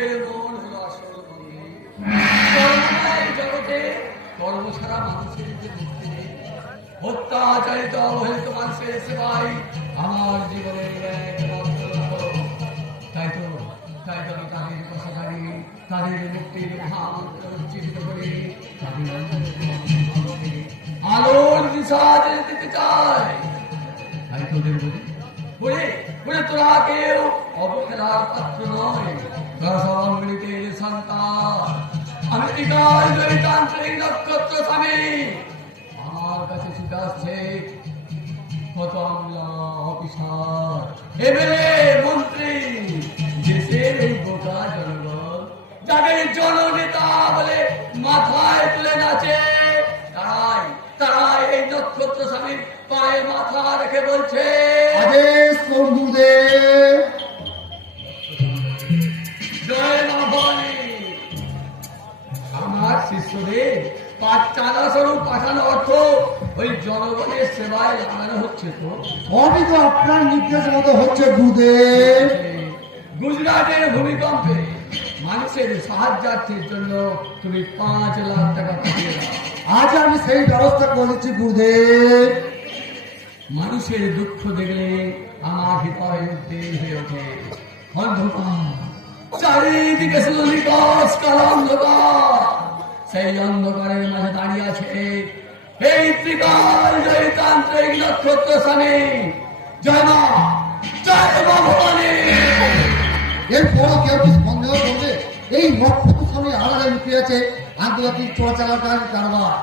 মানুষের মন হলো আসল মন্দির। জগতে কর্ম ছাড়া মানুষের যে মুক্তি নেই। অত্যাচারিত অবহেলিত মানুষের সেবাই আমার জীবনের একমাত্র লক্ষ্য। তাই তো আমি তাদের কথাকারী, তাদের মুক্তির মহামন্ত্র উজ্জীবিত করি, তাদের আলোর দিশা দিতে চাই। তাই তোদের বলে তোরা কেউ অবহেলার পাত্র নয়। তোরা সমন্বিতের সন্তান। আমেরিকার জয়তান্ত্রিক নক্ষত্র স্বামী আমার কাছে ছুটে আসছে কত আমলা অফিসার, এমএলএ, মন্ত্রী, দেশের এই বোকা জনগণ যাদের জননেতা বলে মাথায় তুলে নাচে, তারাই এই নক্ষত্র স্বামীর পায়ে মাথা রেখে বলছে, আদেশ বন্ধুদের। জয় মা ভবানী। আমার শিষ্যদের পাঠশালা স্বরূপ পাঠানো অর্থ ওই জনগণের সেবায় লাগানো হচ্ছে। তো সবই তো আপনার নির্দেশ মতো হচ্ছে গুরুদেব। গুজরাটের ভূমিকম্পে মানুষের সাহায্যার্থের জন্য তুমি 5 লাখ টাকা পাঠিয়ে দাও। আজ আমি সেই ব্যবস্থা করেছি গুরুদেব। মানুষের দুঃখ দেখলে আমার হৃদয় উদ্বেগ হয়ে ওঠে। অন্ধকার, চারিদিকে শুধু নিকশ কালো অন্ধকার। সেই অন্ধকারের মাঝে দাঁড়িয়ে আছে এই ত্রিকাল জয়তান্ত্রিক নক্ষত্র স্বামী। জয় মা ভবানী। এরপরও কেউ কি সন্দেহ করবে এই নক্ষত্র স্বামী আড়ালে লুকিয়ে আছে আন্তর্জাতিক চোরাচালান কারবার,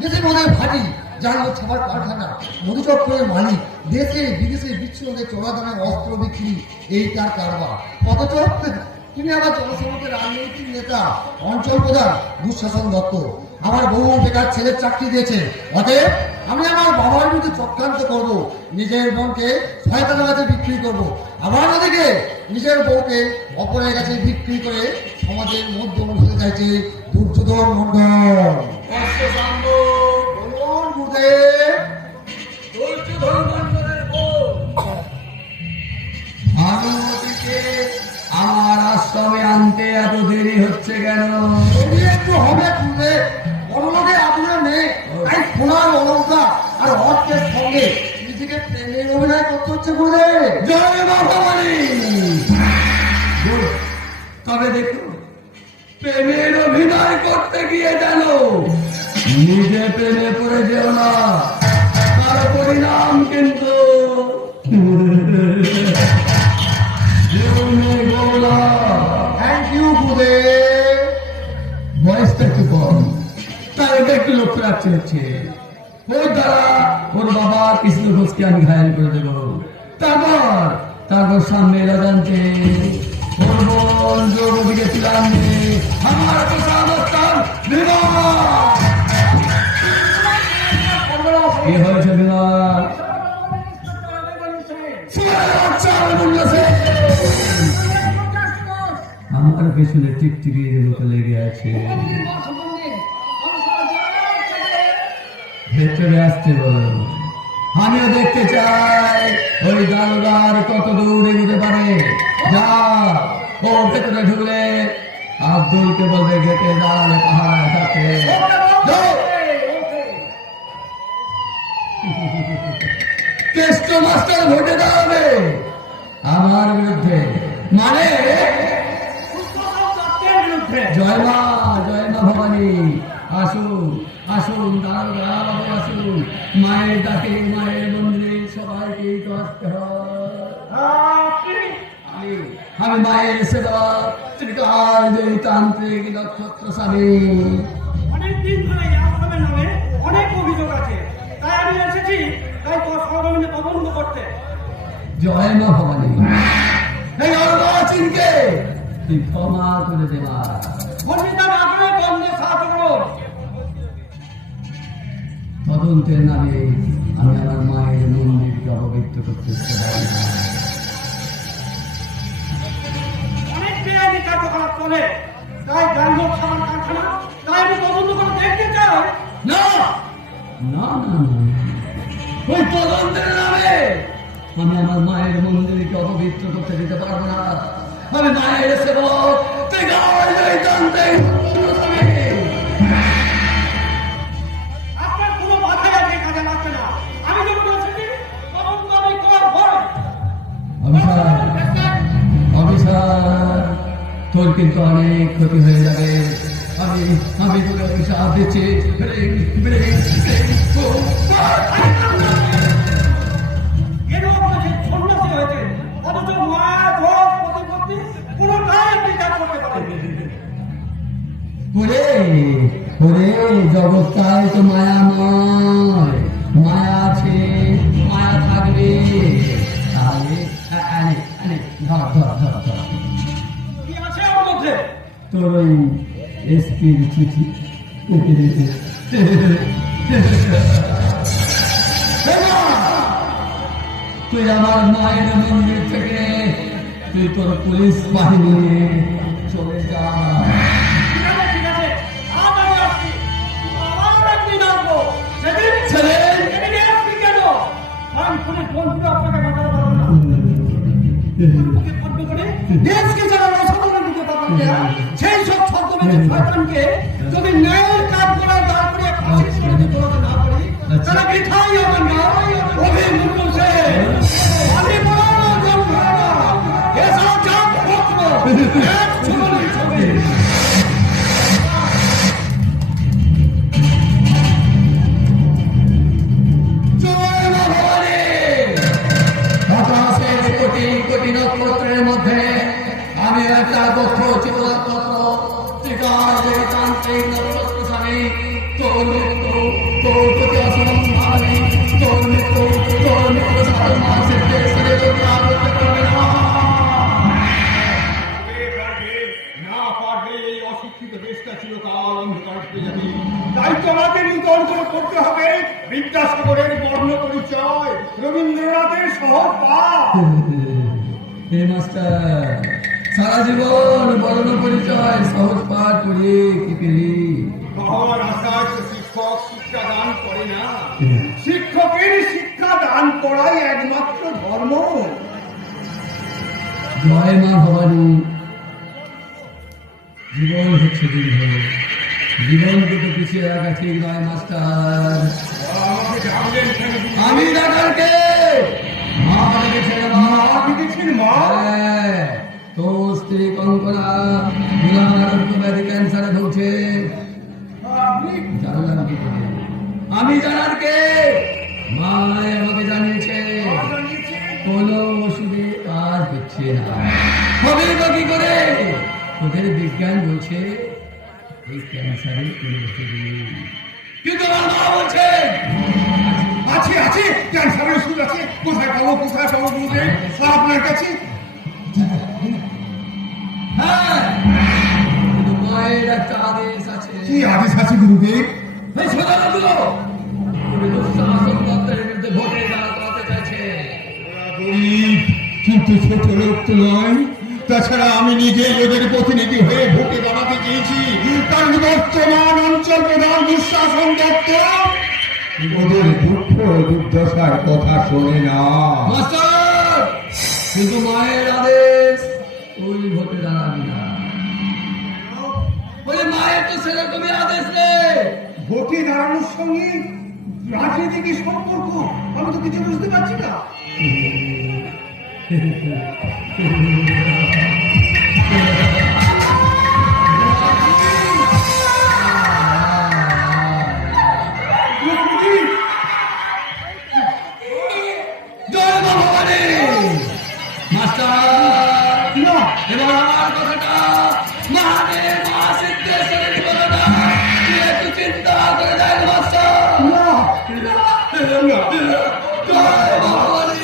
দেশের মধ্যে ভাটি, জাল ছাপার কারখানা, মধুচক্রের মালিক, দেশে বিদেশে বিচ্ছিন্নদের চোরাদানের অস্ত্র বিক্রি, এই তার কারবার। অথচ তিনি আবার জনসমাজের রাজনৈতিক নেতা, অঞ্চল প্রধান দুঃশাসন দত্ত। আমার বহু বেকার ছেলের চাকরি দিয়েছে। অতএব আমি আমার বাবার বিরুদ্ধে চক্রান্ত করব, নিজের বোনকে শয়তানের কাছে বিক্রি করব, আবার ওদিকে নিজের বউকে অপরের কাছে বিক্রি করে সমাজের মধ্যে হতে চাইছে দুর্যোধন মন্ডল। বলুন গুরুদেব। ভানুমতিকে আমার আশ্রমে আনতে এত দেরি হচ্ছে কেন? একটু হবে গুরুদেব, বড়লোকের আদুরে মেয়ে, তাই সোনার অলঙ্কার আর অর্থের সঙ্গে নিজেকে প্রেমের অভিনয় করতে হচ্ছে গুরুদেব। জয় মা ভবানী। তবে দেখো, প্রেমের অভিনয় করতে গিয়ে যেন নিজে প্রেমে পড়ে যেও না, তার পরিণাম কিন্তু থ্যাংক ইউ গুরুদেব। বয়সটা একটু কম, তার এটা একটু লক্ষ্য রাখতে হচ্ছে। ওর দ্বারা ওর বাবা কৃষ্ণ ঘোষকে আমি ঘায়াল করে দেব। তারপর সামনে রাজানকে ওর বোন দ্রৌপদীকে তুলান আমার প্রসাদস্থান কি হয়েছে বিমান? আমার পেছনে টিকটিকির মতো লেগে আছে। ভেতরে আসতে বলো, আমিও দেখতে চাই ওই দারোগার কত দূর এগোতে পারে। যা, ও ভেতরে ঢুকলে আব্দুলকে বলবে গেটে দাঁড়ালে পাহাড় থাকে। টেস্ট মাস্টার ভোটে দাঁড়াবে আমার বিরুদ্ধে, মানে জয় মা ভবানী। আসুন দাঁড়াবো, আসুন। মায়ের ডাকে, মায়ের মন্দিরে সবাইকেই তো আসতে হয়। আমি মায়ের সেবা ত্রিকাল জয়তান্ত্রিক নক্ষত্র স্বামী। অনেকদিন ধরে আশ্রমের নামে অনেক অভিযোগ আছে, তাই আমি এসেছি তাই তোর সহকর্মীকে তদন্ত করতে। জয় মা ভবানী। এই অর্বাচীনকে তুই ক্ষমা করে দেবা। তদন্তের নামে আমি আমার মায়ের মন্দিরকে অপবিত্র করতে পারি না। অনেক বেআইনি কার্যকলাপ চলে, তাই যানজট সামান কারখানা, তাই আমি তদন্ত করে দেখতে চাই। না না না, ওই তদন্তের নামে আমি আমার মায়ের মন্দিরকে অপবিত্র করতে দিতে পারবো না। আমি মায়ের সেবক আপনার কোনো মাথায় আজকে কাজে লাগছে না। আমি যখন এসেছি তখন তো আমি করবো। অফিসার, তোর কিন্তু অনেক ক্ষতি হয়ে যাবে। আমি তোকে অভিশাপ দিচ্ছি। এরও বলেছে সন্ন্যাসী হয়েছে, অথচ মা ভোগ প্রতিপত্তি কোনোটাই আপনি ত্যাগ করতে পারেন। ওরে ওরে, জগৎটাই তো মায়াময়। মায়া আছে, মায়া থাকবে। তাহলে ধর ধর ধর ধর কি আছে ওর মধ্যে? তোর ওই এসপির চিঠি। তুই আমার মায়ের মন্দির থেকে তুই তোর পুলিশ বাহিনী নিয়ে চলে যা। ঠিক আছে, ঠিক আছে, আজ আমি আসছি। আমার একদিন আসবো। সেদিন সেদিন? সেদিনে আসছি কেন? কারণ পুলিশ বন্ধুরা আপনাকে বাঁচাতে পারবে না। বুকে বন্ধ করে দেশকে যারা রসাতলে দিতে পারবে না, সেই সব ছদ্মবেশী শয়তানকে যদি ন্যায়ের কাজ করার দাঁড় করিয়ে ফাঁসির সঙ্গে দৌড়াতে না পারি, তারা বৃথাই হবে না। অভিমুখ সে আমি বড় জন্ম না, এসব চাপ ভক্ত এক জীবনের ছবি। জয় মা ভবানী! আকাশের কোটি কোটি নক্ষত্রের মধ্যে আমি একটা দক্ষ চিত্রতত্ত্ব তান্ত্রিক নক্ষত্র স্বামী। তোর মৃত্যু তোর প্রতি অসম্মানী, তোর মৃত্যু সাধু মাসের দেশে রক্ষা করতে পারবে না। না পারবে এই অশিক্ষিত দেশটা চিরকাল অন্ধকার হয়ে যাবে। তাই তো আমাদের নূতন করে করতে হবে বিদ্যাসাগরের বর্ণ পরিচয়, রবীন্দ্রনাথের সহজ পাঠ। হে মাস্টার, সারা জীবন বর্ণ পরিচয় সহজ পাঠ করি কি পেলি? বাবার আশায় তো শিক্ষক শিক্ষা দান করে না, শিক্ষকের শিক্ষা দান করাই একমাত্র ধর্ম। জয় মা ভবানী। জীবন হচ্ছে দীর্ঘ, জীবনকে তো পিছিয়ে রাখা ঠিক নয় মাস্টার। আমাকে জানলেন কেন? আমি ডাক্তারকে মা ডেকেছে মা। আপনি দেখছেন মা? হ্যাঁ, তোর স্ত্রী কঙ্কনা মূলাধারত্ব ব্যাধি ক্যান্সারে ভুগছে। আপনি জানলাম কি করে? আমি জানার কে? মা আমাকে জানিয়েছে জানিয়েছেন? কোনো ওষুধে কাজ হচ্ছে না। হবে তো কি করে? তোদের বিজ্ঞান বলছে এই ক্যান্সারের কোনো ওষুধ নেই, কিন্তু আমার মা বলছে আছে আছে, ক্যান্সারের ওষুধ আছে। কোথায় পাবো বলবেন? আপনার কাছে হ্যাঁ, কিন্তু মায়ের একটা আদেশ আছে। কি আদেশ আছে গুরুদেব? এই সোনাগুলো তুমি দুঃশাসন দপ্তরের বিরুদ্ধে ভোটে দাঁড়াতে চাইছে। গরিব কিন্তু ছোট লোক তো নয়। তাছাড়া আমি নিজেই ওদের প্রতিনিধি হয়ে ভোটে দাঁড়াতে চেয়েছি, কারণ বর্তমান অঞ্চল প্রধান দুঃশাসন দপ্তর ওদের দুঃখ দুর্দশার কথা শোনে না। মাস্টার, কিন্তু মায়ের আদেশ ওই ভোটে দাঁড়াবি না। বলে মায়ের তো সেরকমই আদেশ নেই। ভোটে দাঁড়ানোর সঙ্গে রাজনীতি কি সম্পর্ক? আমি তো কিছু বুঝতে পারছি না। জয় মা ভবানী! মাস্টার, না, এবার আমার কথাটা মহাদেব মা সিদ্ধেশ্বরের কথাটা তুই একটু চিন্তা করে দেখ মাস্টার। না, জয় মা ভবানী!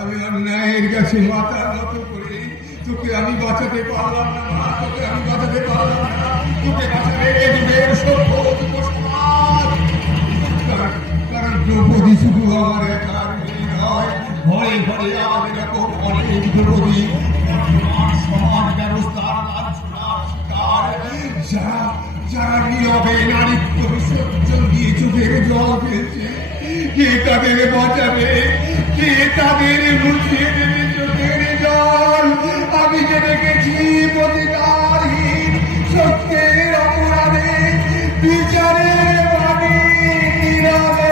আমি অন্যায়ের কাছে মাথা নত করে তোকে আমি বাঁচাতে পারলাম না মা, তোকে আমি বাঁচাতে পারলাম না। তোকে বাঁচাবে যুগের সভ্য যুব সমাজ। কারণ দ্রৌপদী শুধু আমার একার মেয়ে নয়। ঘরে ঘরে আর এরকম অনেক বিরোধী সমাজ ব্যবস্থার লাঞ্ছনার শিকার, যারা নীরবে নারীত্ব বিসর্জন দিয়ে চোখের জল ফেলছে। কে তাদের বাঁচাবে? কে তাদের মুছিয়ে দেবে চোখের জল? আমি যে দেখেছি প্রতিকারহীন সত্যের অপরাধে বিচারের বাণী নীরবে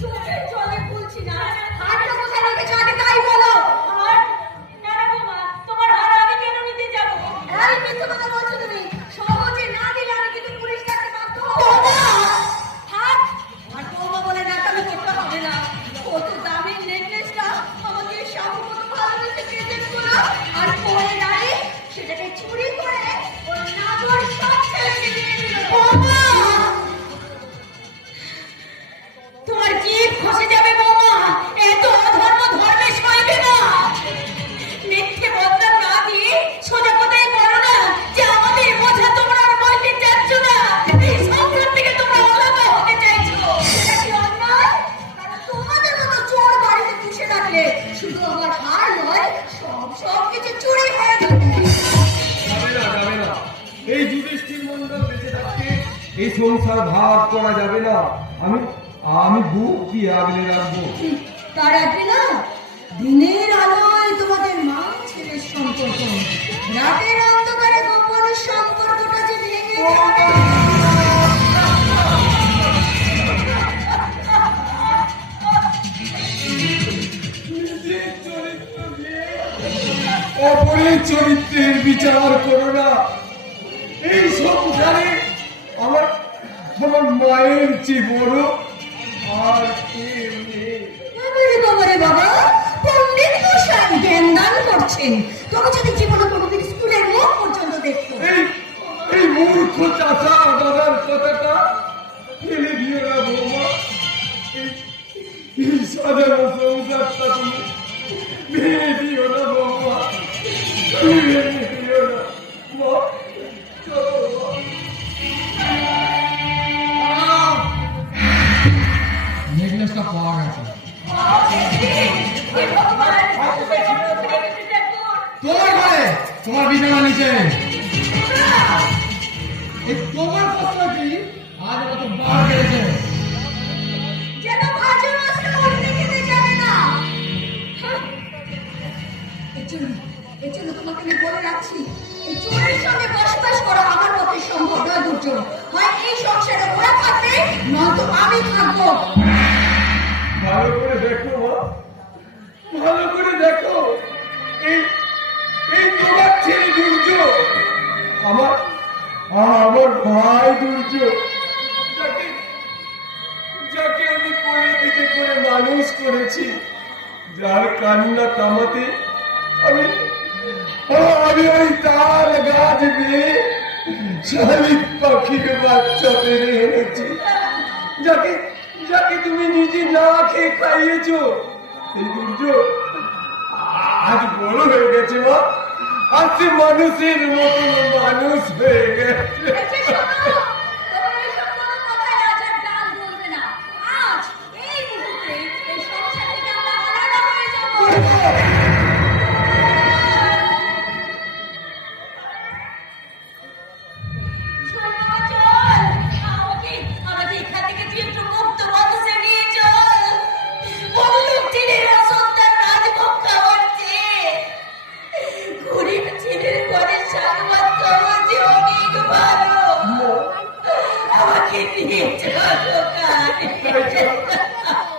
চোখের জলে বলছি না, হাতটা কোথায় রেখেছো আগে তাই বলো। আর না না বৌমা, তোমার হার আমি কেন নিতে যাবো? এই মিথ্যে কথা বলছো তুমি। সহজে না দিলে আমি কিন্তু পুলিশ ডাকতে বাধ্য হবো। থাক, আর বৌমা বলে নাকামি করতে হবে না। কত দামের নেকলেসটা আমাকে স্বামীমতো ভালোবেসে প্রেজেন্ট করো, আর পরে নারী সেটাকে চুরি করে ওর নাগর সব ছেলেকে দিয়ে দিল। বৌমা, তোমার জিভ খসে যাবে বৌমা। এত অধর্ম ধর্মে সইবে না। মিথ্যে বদনাম না দিয়ে সোজা কথাই বলো না যে আমাদের বোঝা তোমরা আর বলতে চাচ্ছ না। এই সংসার থেকে তোমরা আলাদা হতে চাইছো। এটা কি অন্যায়? কারণ তোমাদের মতো চোর বাড়িতে পুষে রাখলে শুধু আমার হার নয়, সব কিছু চুরি হয়ে যাবে। যাবে না। এই যুধিষ্ঠির মন্ডল বেঁচে থাকতে এই সংসার ভাগ করা যাবে না। আমি বুক দিয়ে আগলে রাখবো। তার রাখবে না? দিনের আলোয় তোমাদের মা ছেলের সম্পর্ক, রাতের অন্ধকারে গোপন সম্পর্কটা যে ভেঙে যাবে। অপরের চরিত্রের বিচার করো না। এই সংসারে আমার মায়ের চেয়ে বড় আর কেউ নেই। বাবারে বাবা, পণ্ডিত মশাই জ্ঞান দান করছেন। তবে যদি জীবনে কোনোদিন স্কুলের মুখ পর্যন্ত দেখতো। এই মূর্খ চাচা দাদার কথাটা ফেলে দিও না বৌমা। এই সাধারণ সংসারটা তুমি ভেঙে দিও না বৌমা, ভেঙে দিও না। মা, চলো মা। নেকলেসটা পাওয়া গেছে। তোমার ঘরে, তোমার বিছানা নিচে। এই তোমার প্রশ্ন কি? আজ কত বার বেড়েছে। যেন ভাজা মাছটা উল্টে খেতে যাবে না। এর জন্য তোমাকে আমি বলে রাখছি, এই চোরের সঙ্গে বসবাস করা আমার পক্ষে সম্ভব নয়। দুর্যোগ হয় এই সংসারে ওরা থাকবে, নয়তো আমি থাকবো। ভালো করে দেখো মা, ভালো করে দেখো। এই তোমার ছেলে দুর্য, আমার ভাই দুর্য, যাকে আমি কোলে পিঠে করে মানুষ করেছি, যার কান্না থামাতে আমি ওই তাল গাছ দিয়ে শালিক পাখির বাচ্চা পেরে এনেছি। যাকে তুমি নিজে না খেয়ে খাইয়েছো, সেই দুর্য আজ বড় হয়ে গেছে মা। আজ সে মানুষের মতন মানুষ হয়ে গেছে। এসে শোনো, তোমার এসব কোনো কথায় আজ আর ডাল বলবে না। আজ এই মুহূর্তে এই সংসার থেকে আমরা আলাদা হয়ে যাবো। শোনো, চল, আমাকে এখান থেকে তুই একটু মুক্ত বাতাসে নিয়ে চল। বল্লভ ছেলের অসন্তান রাজভোগ খাওয়াচ্ছে। গরিব ছেলের ঘরে সাংবাদ যে অনেক ভালো। আমাকে নিয়ে চলো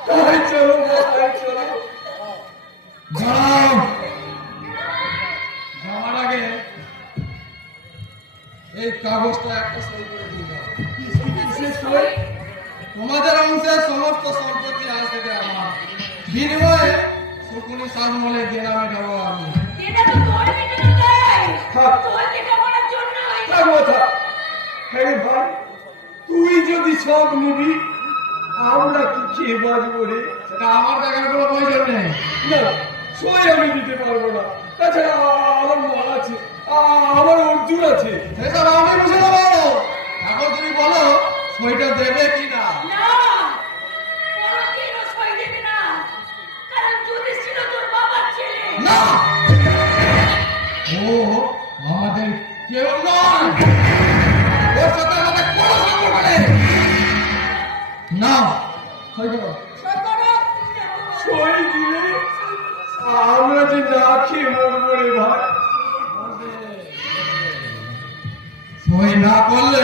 তাই চলো মা, তাই চলো। যাও, যাওয়ার আগে এই কাগজটা একটা সই করে দিয়ে দাও। কিসের সই? তোমাদের অংশে সমস্ত সম্পত্তি আজ থেকে আমার। বিনিময়ে শকুনি শাসমলের গ্রামে যাবো আমি। এটা তো তোর ভিতরে নাই, তোর লেখাপড়ার জন্যই। থাক মাথা। হ্যাঁ ভাই, তুই যদি সব নিবি আমরা কি খেয়ে বাঁচবো রে? সেটা আমার দেখার কোনো প্রয়োজন নেই। না, সই আমি দিতে পারবো না। তাছাড়া আমার মা আছে, আমার অর্জুন আছে। সেসব আমি বুঝে নেবো। এখন তুমি বলো সইটা দেবে কি না? না, কোনোদিনও সই দেবে না, কারণ যুধিষ্ঠির তোর বাবার ছেলে। না, ও আমাদের কেউ নয়। ওর সাথে আমাদের কোনো সম্পর্ক নেই। না, সই করো। সই করো। সই দিলে আমরা যে না খেয়ে মরবো রে ভাই। সই না করলে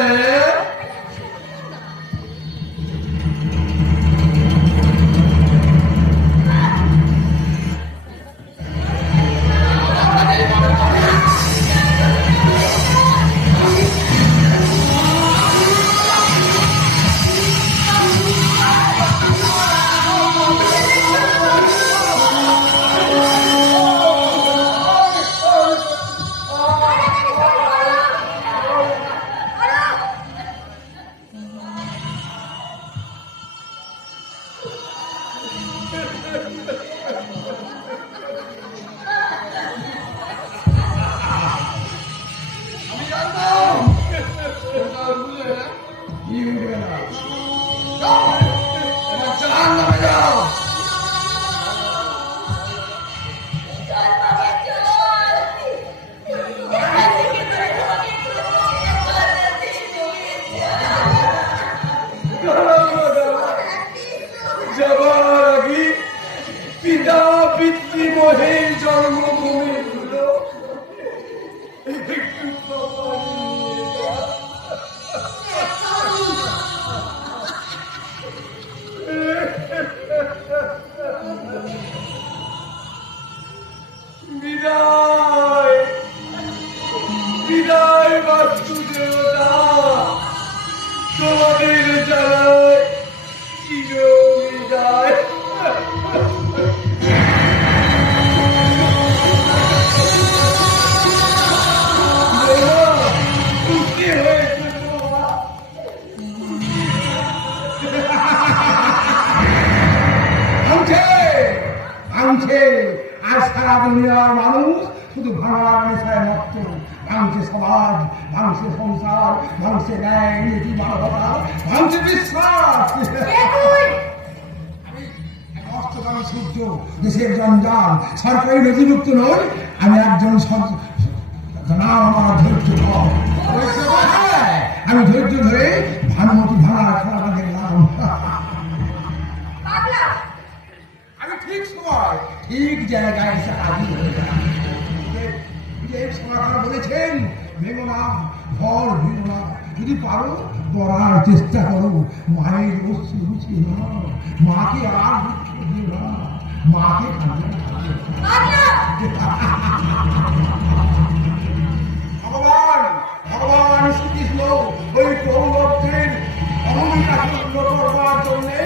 আমি জানতাম ওটা বুঝে কি উঠবে না। যাও, তোমার জাহান নামে যাও। চল বাবা, চল। এখান থেকে তোর তোমাকে যাবার আগে পিতা পিতৃমহের জন্মভূমি গুলো একটু বিদায় বিদায় বাস্তু দেবতা, তোমাদের জানায় চির বিদায়। খুশি হয়েছে তোমার? ভাঙছে আর সারা দুনিয়ার মানুষ শুধু ভাঙার নেশায় মত্ত। ভাঙছে সমাজ, ভাঙছে সংসার, ভাঙছে ন্যায় নীতি মানবতা, ভাঙছে বিশ্বাস। অষ্টকামী সূর্য, দেশের জঞ্জাল, সরকারি নথিভুক্ত নই, আমি একজন নাম আমার ধৈর্য ধর। আমি ধৈর্য ধরে ভানুমতি ভাঙা খেলা দেখলাম। পাগলা, আমি ঠিক সময় ঠিক জায়গায় এসে হাজির হয়ে গেলাম। সরকার বলেছেন ভেঙো না, ঘর ভেঙো না, যদি পারো পড়ার চেষ্টা করো, মায়ের অশ্রু মুছিয়ে না, মাকে আর দুঃখ দিও না, মাকে কাঁদে না। পাগলা, ভগবান ভগবান শ্রীকৃষ্ণ ওই কৌরবদের অহংকার করবার জন্যে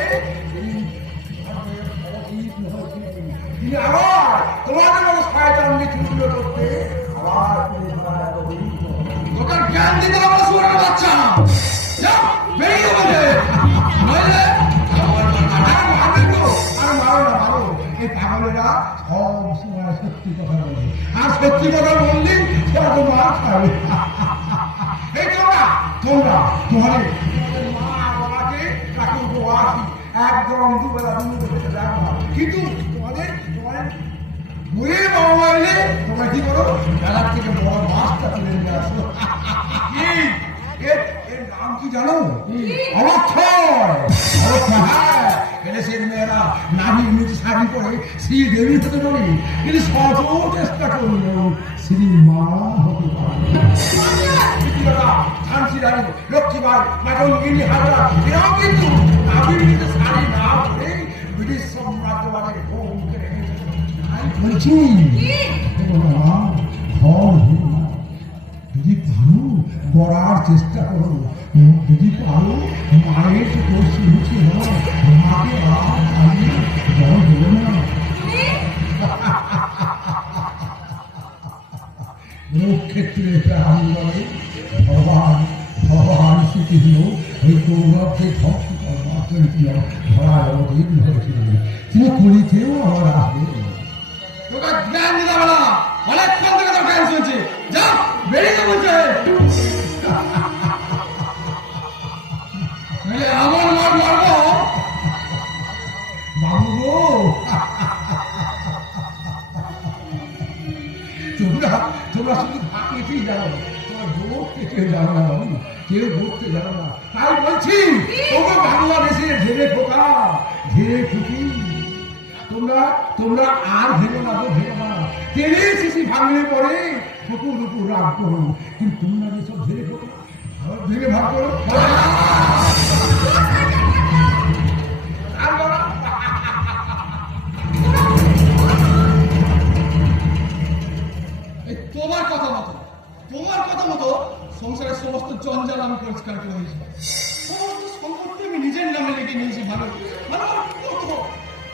তিনি আবার তোমাদের মতো শয়তানকে চূর্ণ করতে আবার তোদের জ্ঞান দিতে আমরা শুয়ারের বাচ্চা। যাও, বেরিয়ে বলে নইলে আর মারো না, মারো। এই পাগলেরা সব সময় সত্যি কথা বলে, আর সত্যি কথা বললে সেটা তো মার খাবে। এই তোমরা তোমাদের মা বাবাকে কাকুর বাবাকে একদম দুবেলা দুটো খেতে দেয় না, কিন্তু তোমাদের বইয়ের বাবা মা এলে তোমরা কি করো? মেলার থেকে বড় মাছটা তুলে নিয়ে আসো। এর নাম কি জানো? অবক্ষয়। অবক্ষয়, হ্যাঁ। এদেশের মেয়েরা নারীর নিচে শাড়ি পরে শ্রীদেবী হতে পারে, কিন্তু শত চেষ্টা করলেও শ্রী মা হতে পারে। ঝাঁসিরানী, লক্ষ্মীবাই, মাটনগিরি, হাজরা, এরাও কিন্তু নারীর নিচে শাড়ি না পরে ব্রিটিশ সাম্রাজ্যবাদের ভোগ রেখেছে। বলছি যদি পারো পড়ার চেষ্টা করো, যদি পারো মায়ের কষি মুছে নাও, মাকে জল দেবে না। ক্ষেত্রে আমি বলে ভগবান ভগবান শ্রীকৃষ্ণ ওই কৌরবকে ধ্বংস করবার জন্য ধরা অনেক হয়েছিল, তিনি কলিতেও আমার আসবে। তোকে জ্ঞান দিতে হবে না, অনেকক্ষণ থেকে তোর জ্ঞান শুনছি, যা বেরিয়ে যা বলছে। এমন মার মারবো বাবু গো, তোমরা শুধু ভাবতেই জানো, তোমরা দৌড়তে কেউ জানো না বাবু, কেউ দৌড়তে জানো না। তাই বলছি তোমরা বাংলাদেশে ধীরে খোকা, ধীরে খুকি, তোমরা আর ভেবো না, ভেবো না। তেলে শিশি ভাঙলে পরে কুকুর উপর রাগ করো, কিন্তু তোমরা যেসব ধীরে খোকা ভেঙে ভাগ করো। তোমার কথা মতো সংসারের সমস্ত জঞ্জাল আমি পরিষ্কার করে দিয়েছি, সমস্ত সম্পত্তি আমি নিজের নামে লিখে নিয়েছি। ভালো ভালো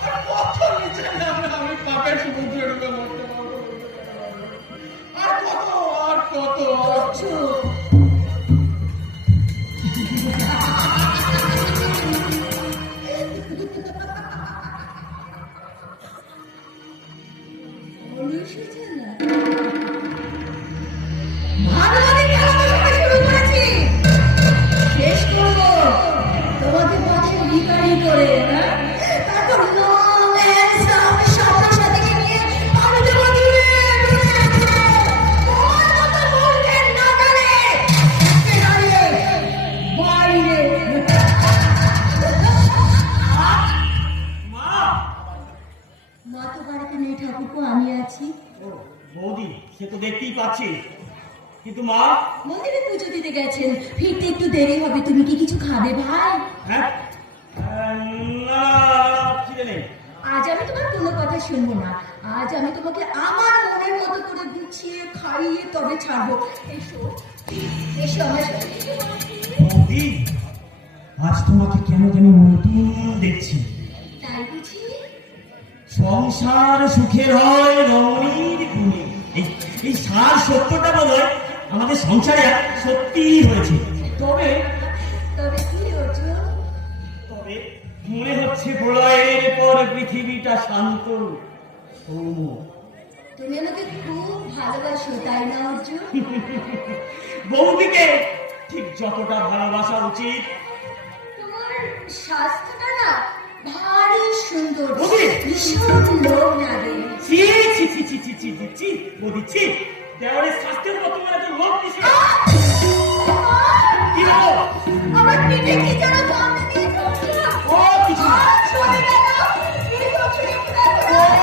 আর কত নিজের নামে আমি পাপের সমুদ্রে ডুবে মরতে পারবো, আর কত আর কত ভালোভাবে খেলাধুলা শুরু করেছি, শেষ করবো তোমাকে পথে বিকারি করে, হ্যাঁ? তারপর long handsome সাথে সাথীকে নিয়ে আমি তোমাকে তোমার মতো মূর্খের নাগালে আজকে দাঁড়িয়ে বাইরে। মা তো বাড়িতে নেই ঠাকুরপো, আমি আছি। বৌদি, সে তো দেখতেই পাচ্ছি, কিন্তু মা। মন্দিরে পুজো দিতে গেছেন, ফিরতে একটু দেরি হবে। তুমি কি কিছু খাবে ভাই? হ্যাঁ, না খিদে নেই। আজ আমি তোমার কোনো কথা শুনবো না, আজ আমি তোমাকে আমার মনের মতো করে গুছিয়ে খাইয়ে তবে ছাড়বো। এসো এসো আমার সাথে। বৌদি, আজ তোমাকে কেন যেন নতুন দেখছি। তাই বুঝি? সংসার সুখের হয় রমণীর গুণে, এই সার সত্যটা বোধ হয় আমাদের সংসারে সত্যিই হয়েছে। তবে তবে কি অর্জুন? তবে মনে হচ্ছে প্রলয়ের পর পৃথিবীটা শান্ত সৌম্য। তুমি আমাকে খুব ভালোবাসো, তাই না অর্জুন? বৌদিকে ঠিক যতটা ভালোবাসা উচিত। তোমার স্বাস্থ্যটা না ভারী সুন্দর, বৌদি! ভীষণ লোভ লাগে। ছি ছি ছি ছি ছি ছি ছি ছি বৌদি, ছি। দেওয়ালের স্বাস্থ্যের মতো মানে তো লোক কিসে? কি হলো? আমার পিঠে কি যেন কামড়ে দিয়েছে অর্জুন। ও কিছু না। সরে গেল। এই বছরে পুরো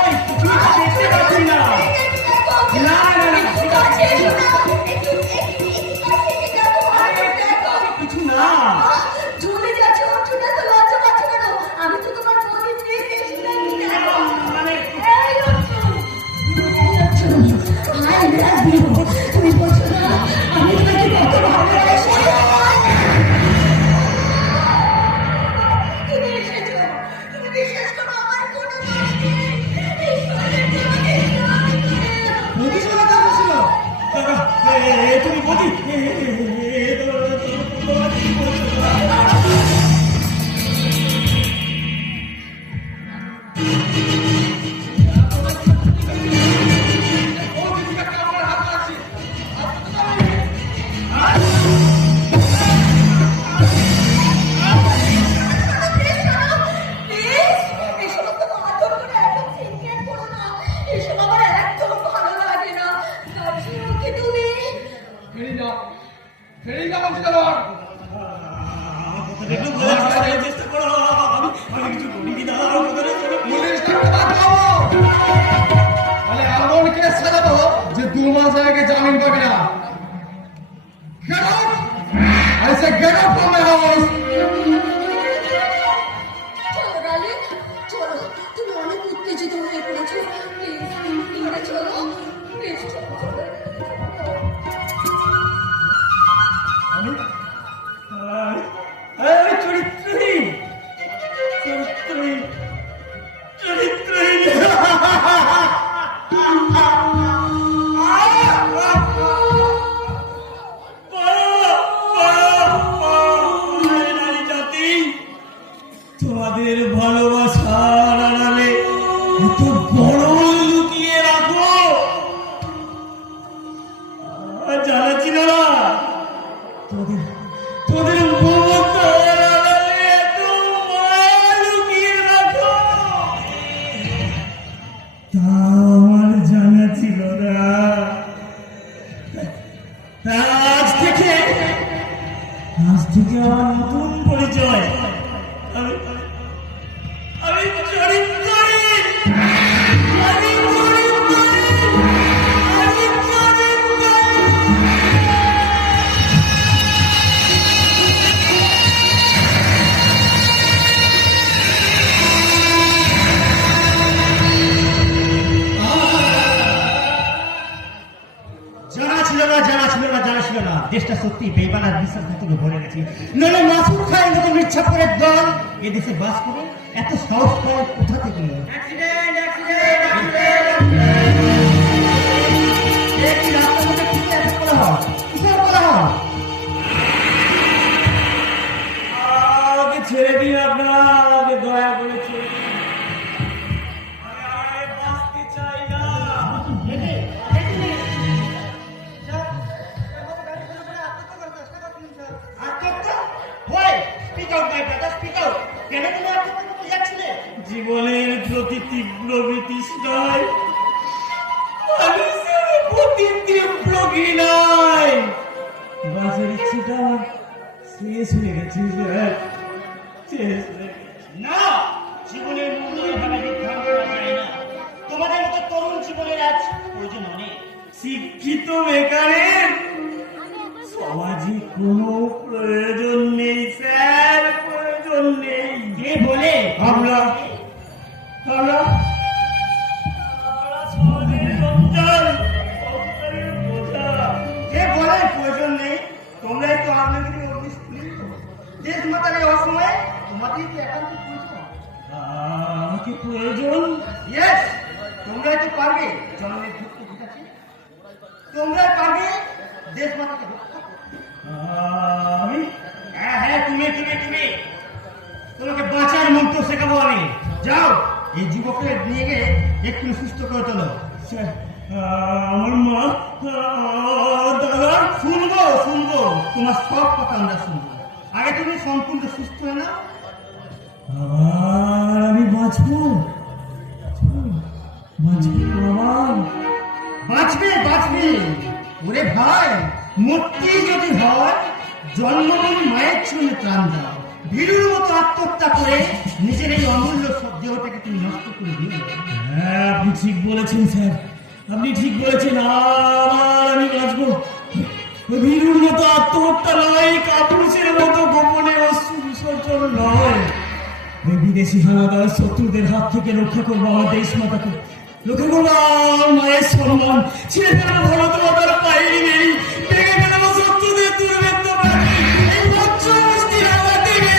ওই কিছুই তো দেখতে পাচ্ছি না। না, না, না, ঠিক আছে। কিছু না। চলে যাচ্ছে অর্জুন, এত লজ্জা পাচ্ছ কেন? আমি তো তোমার মনে পেয়ে গেছিলাম। মানে এই অর্জুন, I love you. তুমি বলছো না আমি তোমাকে কত ভালোবাসি? তুমি এসেছো, তুমি বিশ্বাস করো আমার কোনো দোষ নেই। এই শরীরে তোমাকে বৌদি শোনা কথা ছিল। তুমি বৌদি, ফেরি না বলছি তোমার। চেষ্টা করো। আমি কিছু বলিনি না। পুলিশকে বাঁচাও। তাহলে এমন কেস সাজাবো যে 2 মাস আগে জামিন পাবি না। Get out! I say get out from my house! চলো ডার্লিং, চলো। তুমি অনেক উত্তেজিত হয়ে পড়েছো। প্লিজ ঘরে চলো, প্লিজ চলো। চরিত্রহীন চরিত্রহীন চরিত্রহীন। নারী জাতি তোদের মমতার আড়ালে এত মায়া লুকিয়ে রাখো, তা আমার জানা ছিল না। তা আজ থেকে আমার নতুন পরিচয়, আমি চরিত্রহীন, আমি চরিত্রহীন, আমি চরিত্রহীন। জানা ছিল না দেশটা সত্যি বেইমানার বিশ্বাসঘাতকে ভরে গেছে। নইলে মাসুদ খান মতো মির্জাপুরের দল এদেশে বাস করে এত সাহস পায় কোথা থেকে? আমাকে ছেড়ে দিন, আপনারা আমাকে দয়া করে ছেড়ে দিন। আমি বাঁচতে চাই না। জীবনের প্রতি তীব্র বিতৃষ্ণায়, মানুষের প্রতি তীব্র ঘৃণায় বাঁচার ইচ্ছেটা শেষ হয়ে গেছে স্যার, শেষ হয়ে গেছে। না, জীবনের মূল্য এভাবে নির্ধারণ করা যায় না। তোমাদের মতো তরুণ জীবনের আজ প্রয়োজন অনেক। শিক্ষিত বেকারের সমাজে কোনো প্রয়োজন নেই স্যার, প্রয়োজন নেই। কে বলে? আমরা সমাজের সন্তান, সংসারের বোঝা। কে বলে প্রয়োজন নেই? তোমরাই তো আপনাদের দেশ মাতার এই অসময়ে তোমাদের কি একান্ত প্রয়োজন? আমাকে প্রয়োজন? ইয়েস, তোমরাই তো পারবে জন্মের দুঃখ ঘটাতে, তোমরাই পারবে দেশ মাতাকে রক্ষা করতে। আমি? হ্যাঁ, তুমি তোমাকে বাঁচার মন্ত্র শেখাবো আমি। যাও, এই যুবককে নিয়ে গিয়ে একটু সুস্থ করে তোলো। স্যার, আমার মা, দাদা। শুনবো তোমার সব কথা আমরা শুনবো। আগে তুমি সম্পূর্ণ সুস্থ হয়ে নাও। আবার আমি বাঁচবো বাবা। বাঁচবে ওরে ভাই, মুক্তি যদি হয় জন্মভূমি মায়ের জন্য প্রাণ দাও। ভীরুর মতো আত্মহত্যা করে নিজের এই অমূল্য দেহটাকে তুমি নষ্ট করে দিও। হ্যাঁ, আপনি ঠিক বলেছেন স্যার, আপনি ঠিক বলেছেন। আবার আমি বাঁচবো। ভীরুর মতো আত্মহত্যা নয়, কাপুরুষের মতো গোপনে অশ্রু বিসর্জন নয়। ওই বিদেশি হানাদার শত্রুদের হাত থেকে রক্ষা করবো আমার দেশ মাতাকে, রক্ষা করবো আমার মায়ের সম্মান। ছেড়ে ফেলবো ভারতমাতার পায়ে নেই, ভেঙে ফেলবো শত্রুদের দুর্ভেদ্য বাড়ি। এই মৎস্য মিষ্টির আমার থেকে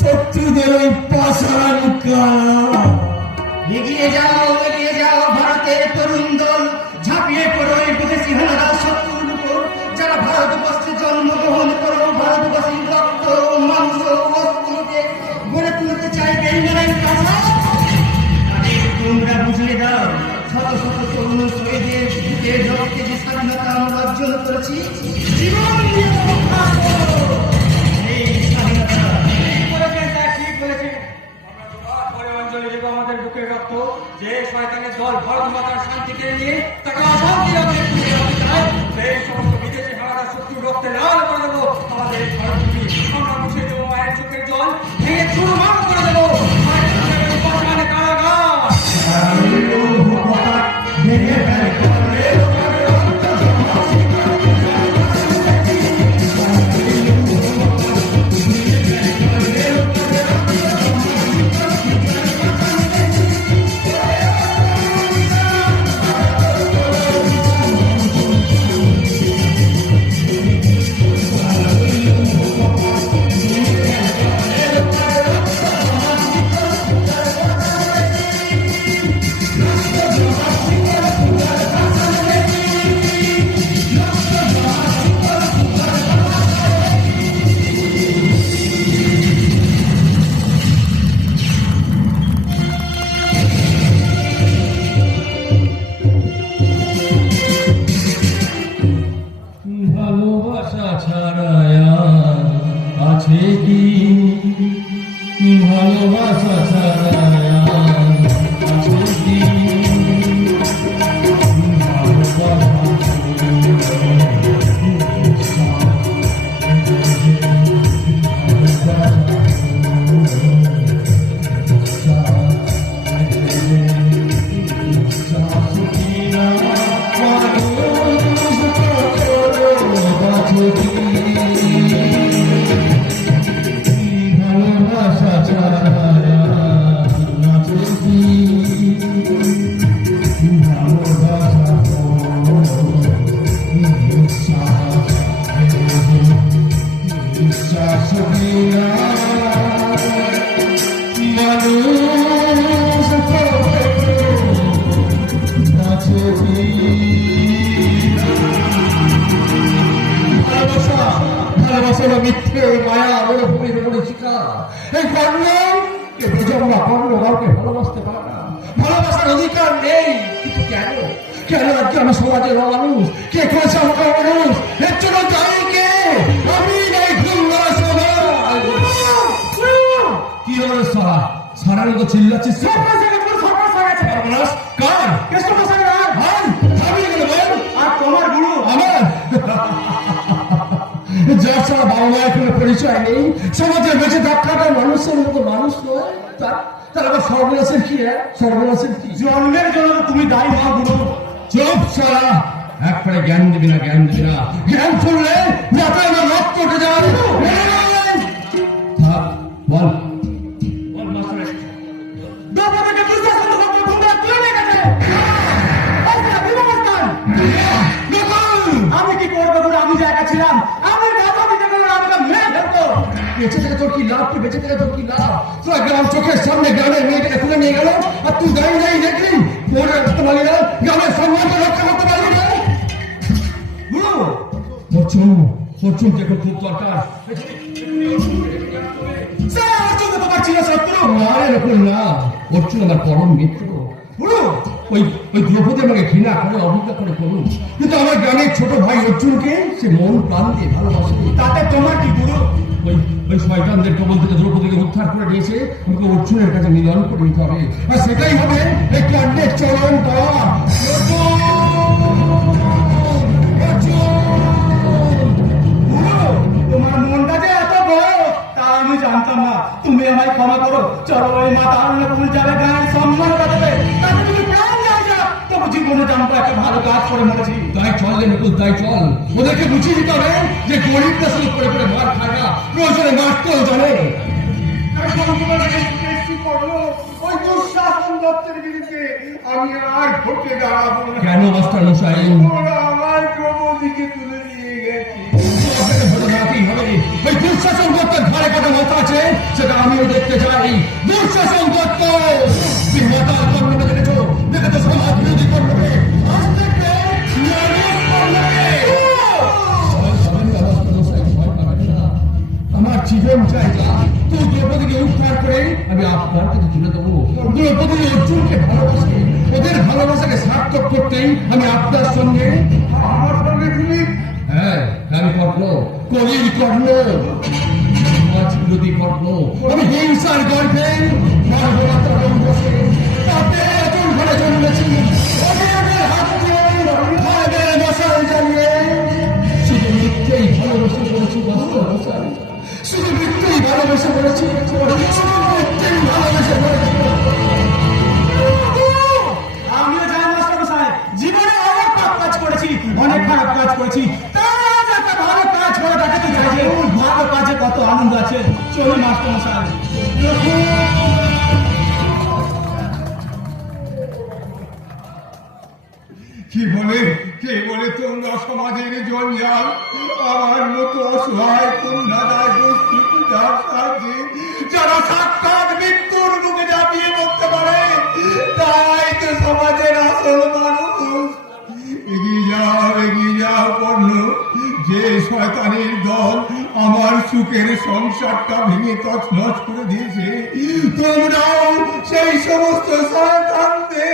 শত্রুদের ওই পাষাণ কারা। এগিয়ে যাও ভারতের তরুণ দল, ঝাঁপিয়ে পড়ো এই বিদেশি হানাদার শত্রুর উপর। যারা ভারতবর্ষে জন্মগ্রহণ করো, ভারতবাসীর রক্ত মাংস অস্ত্রকে গড়ে তুলতে চাই বেঙ্গলের কাছে। তোমরা বুঝিয়ে দাও, শত শত তরুণ শহীদের বুকের রক্তে যে স্বাধীনতা আমরা অর্জন করেছি, জীবন দিয়ে রক্ষা করো এই স্বাধীনতা। ঠিক বলেছেন। আমরা দুবার পরে অঞ্চলে দেবো আমাদের বুকের রক্ত। যে শয়তানের দল ভারত মাতার শান্তি কেড়ে নিয়ে তাকে অশান্তি রাখতে চায়, সেই সমস্ত বিদেশি হানাদার শত্রুর রক্তে লাল করে দেবো আমাদের ভারতভূমি। আমরা মুছে দেবো মায়ের চোখের জল, ভেঙে চুরমার করে দেবো মায়ের চোখের উপাসনার কারাগার। আছো কি না মানুষ আছো কি ভালোবাসা ভালোবাসা মিথ্যে মায়া মরুভূমির মরিচিকা এই কর্ণ কে প্রজন্ম কর্ণ কাউকে ভালোবাসতে পারে না ভালোবাসার অধিকার নেই কিন্তু কেন কেন আজকে আমি সমাজের মানুষ কে করেছে আমাকে মানুষ এর জন্য দায়ী কে আমি নাই কি হলো সারা সারার মতো চিল্লাচ্ছিস কার আর তোমার গুরু আমার যার ছাড়া বাবা মায়ের কোনো পরিচয় নেই সমাজে বেঁচে থাকাটা মানুষের মতো মানুষ নয় তার আবার সর্বনাশের কি সর্বনাশের কি জন্মের জন্য তো তুমি দায়ী মা গুরু চুপ সারা একবারে জ্ঞান দিবি না জ্ঞান শুনলে যাতে আমার রক্ত উঠে যায় বল বল মাস্টার দ্রৌপদীকে দুঃশাসন করতে তোমরা তুলে নিয়ে গেছে আমি কি করবো গুরু আমি যে একা ছিলাম আমি কথা দিতে গেলে আমাকে মেরে ফেলতো বেঁচে থেকে তোর কি লাভ তুই বেঁচে থেকে তোর কি লাভ তোর গ্রাম চোখের সামনে গ্রামের মেয়েটাকে তুলে নিয়ে গেল আর তুই দাঁড়িয়ে দেখলি মনে রাখতে পারলি না গ্রামের সম্মানকে রক্ষা করতে পারলি না গুরু অর্জুন দেখো খুব দরকার তোমার ছিল শত্রু মায়ের ওপর না অর্জুন আমার পরম মিত্র গুরু ওই দ্রৌপদী আমাকে ঘৃণা করে অবজ্ঞা করে করুন কিন্তু আমার গ্রামের ছোট ভাই অর্জুনকে সে মন প্রাণ দিয়ে ভালোবাসে তাতে তোমার কি গুরু ওই শয়তানদের কবল থেকে দ্রৌপদীকে উদ্ধার করে দিয়েছে আমাকে অর্জুনের কাছে মিলন করে নিতে হবে আর সেটাই হবে এই কর্ণের চরণ দেওয়া তোমার মনটা যে এত বড় তা আমি জানতাম না তুমি আমায় ক্ষমা করো চলো ওই মাতা অন্নপূর্ণ যাবে গায়ের সম্মান করবে তাতে তুমি প্রাণ যাও যা তবু জীবনে জানবো একটা ভালো কাজ করে মরেছি তাই চল রে নকুল তাই চল ওদেরকে বুঝিয়ে দিতে হবে যে গরিবটা শুধু করে মার খায় না প্রয়োজনে মারতেও জানে ওই দুঃশাসন দত্তের বিরুদ্ধে আমি আর ভোটে দাঁড়াবো না কেন মাস্টার মশাই ওরা আমার দ্রৌপদীকে তুলে নিয়ে গেছে ওই দুঃশাসন দত্তের ঘরে কত মাথা আছে সেটা আমিও দেখতে চাই দুঃশাসন দত্ত তুই মাতার কর্মকে দেখেছো সমাজ বিরোধী কর্মকে আজ থেকে আমার জীবন চাই তুই দ্রৌপদীকে উদ্ধার করে আমি আপনার কাছে তুলে দেবো দ্রৌপদী অর্জুনকে ভালোবাসে ওদের ভালোবাসাকে সার্থক করতেই আমি আপনার সঙ্গে আমার সঙ্গে তুমি হ্যাঁ আমি কর্ণ কলির কর্ণ সমাজ বিরোধী কর্ণ আমি হিংসার গর্ভে মানবতার বসে তাতে অতুল ঘরে জন্মেছি ওদের হাত দিয়ে ভাগের মশাল জ্বালিয়ে শুধু মিথ্যেই ভালোবেসে করেছি মাস্টার মশাই শুধু মিথ্যেই ভালোবেসে করেছি শুধু মিথ্যেই ভালোবেসে করেছি আমিও জানি মাস্টার সাহেব জীবনে অনেক পাপ কাজ করেছি অনেক খারাপ কাজ করেছি তার আজ একটা ভালো কাজ করে দেখাতে চাইছে ভালো কাজে কত আনন্দ আছে চলুন মাস্টার সাহেব কে বলে তোমরা সমাজের জঞ্জাল আমার মতো অসহায় কন্যাদায় দুষ্কৃতিদার সাহায্যে যারা সাক্ষাৎ মৃত্যুর মুখে ঝাঁপিয়ে পড়তে পারে তাই তো সমাজের আসল মানুষ এগিয়ে যাও পড়ল যে শয়তানের দল আমার সুখের সংসারটা ভেঙে তছনছ করে দিয়েছে তোমরাও সেই সমস্ত শয়তানদের